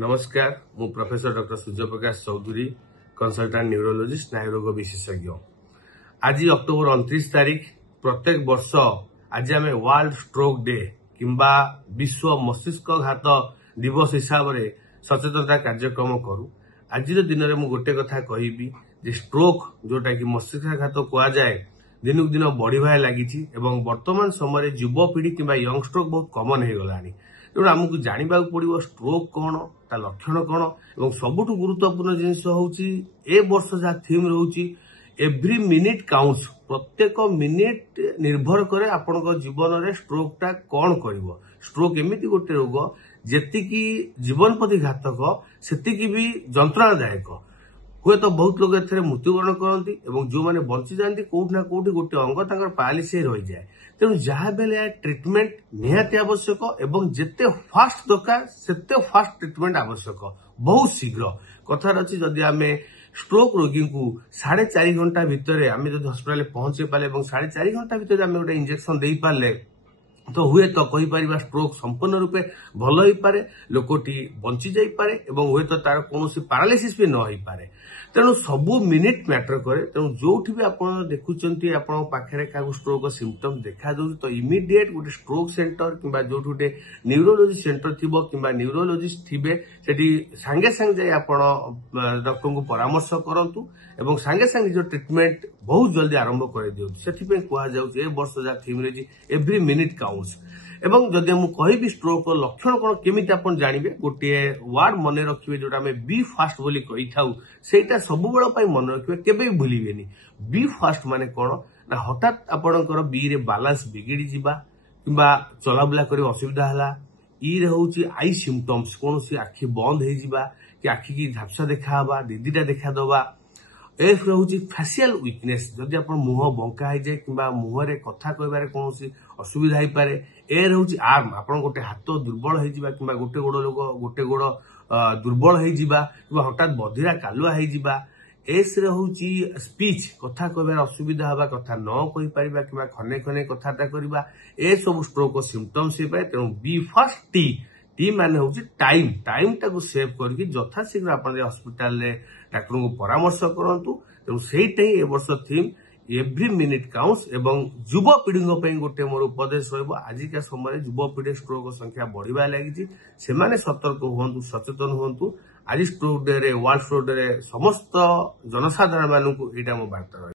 नमस्कार मु professor doctor Surya Prakash Chaudhary consultant neurologist स्नायुरोग विशेषज्ञ। आज अक्टोबर 29 तारीख प्रत्येक वर्ष आज आम वर्ल्ड स्ट्रोक डे किंबा विश्व मस्तिष्कघात दिवस हिसाब से सचेतनता कार्यक्रम करूँ। आज दिन में मुझे गोटे कथा कहबी जे स्ट्रोक जोटा कि मस्तिष्कघात कह जाए दिन दिन बढ़िबा लगी वर्तमान समय युवपीढ़ी किंबा यंग स्ट्रोक बहुत कमन हो गलानी। तेणु आमको जानवा पड़ो स्ट्रोक कौन ता लक्षण कौन और सबुठ गुरुत्वपूर्ण जिनस हूँ ए वर्ष जहाँ थीम रोचे एव्री मिनिट काउंट्स। प्रत्येक मिनिट निर्भर करे आपण जीवन में स्ट्रोकटा कौन कर। स्ट्रोक एमती गोटे रोग जी जीवन प्रति घातक सेतिकी भी जंत्रणादायक। हुए तो बहुत लोग ए मृत्युवरण करती जो मैंने बंची जाती कौट ना कौटी गोटे अंग तक पारालिस रही जाए। तेणु जहाँ बेले ट्रिटमेंट निहाती आवश्यक एवं जिते फास्ट दरकार सेते फास्ट ट्रिटमेंट आवश्यक बहुत शीघ्र। कथार अच्छी जदि आम स्ट्रोक रोगी को 4.5 घंटा भितर आम हस्पिटाल पहुंचे पारे 4.5 घंटा भितर आम गोटे इंजेक्शन दे पारे तो हुए तो कहीपर स्ट्रोक संपूर्ण रूपे भल हो पारे लोकटी बंची जाई पारे एवं हुए तो तार कौन पारालिसिस भी न हो पारे। तेणु सबू मिनिट मैटर करे। तेणु जो भी आप देखुंट पाखे क्या स्ट्रोक सिम्पटम देखा दे तो इमिडिएट गोटे स्ट्रोक सेंटर किंबा जो गोटे न्यूरोलॉजी सेंटर थी कि न्यूरोलॉजिस्ट थे सेठी सांगे सांगे जाए आप डॉक्टर को परामर्श करंतु एवं सांगे सांगे जो ट्रिटमेंट बहुत जल्दी आरंभ कर दियो। से कहुए वर्ष जहाँ थीम रही एव्री मिनिट काउंट्स। एवं जदि मुझे कहबी स्ट्रोक लक्षण कौन केमिति आप जानवे गोटे वार्ड मन रखिए जोटा आम बी फास्ट बोली कही थाउ सेटा सब बेल मन रखिए केबे भी भूलिबेनी। बी फास्ट माने कौन ना हठात आपणकर बी रे बालांस बिगिड़ी जिबा किंबा चलाबुला करे असुविधा हला। ई रे होची आई सिम्पटम्स कौन सी आखि बंद हो जिबा कि आखि की झापसा देखा हबा दीदीटा देखा दबा। एफ रोचे फेसियल वीकनेस जदि आप मुह बंका हो जाए कि मुहर कथा कहबार कौन असुविधा हो पारे। ए रोचे आर्म आप गोटे हाथ दुर्बल हो कि गोटे गोड़ लोक गोटे गोड़ दुर्बल हो हठात बधिरा कालुआ हो। एस रोचे स्पीच कथा कहबार असुविधा हवा कथा न कही पारिबा कि खने खने कथाटा करबा ए सब स्ट्रोक सिम्पटम्स हो पाए। तेणु बी फास्ट टी माने हूँ टाइम टाइम टाक सेव करके यथाशीघ्र आप हस्पिटाल डाक्टर को परामर्श करंतु। तेणु सेटा ही ए वर्ष थीम एव्री मिनिट काउंट्स एवं युवपीढ़ी गोटे मोर उपदेश रजिका समय युवपीढ़ी स्ट्रोक संख्या बढ़िबा लगी से सतर्क हूँ सचेतन हूँ। आज stroke day world stroke day समस्त जनसाधारण मानू यहाँ मो बार्ता।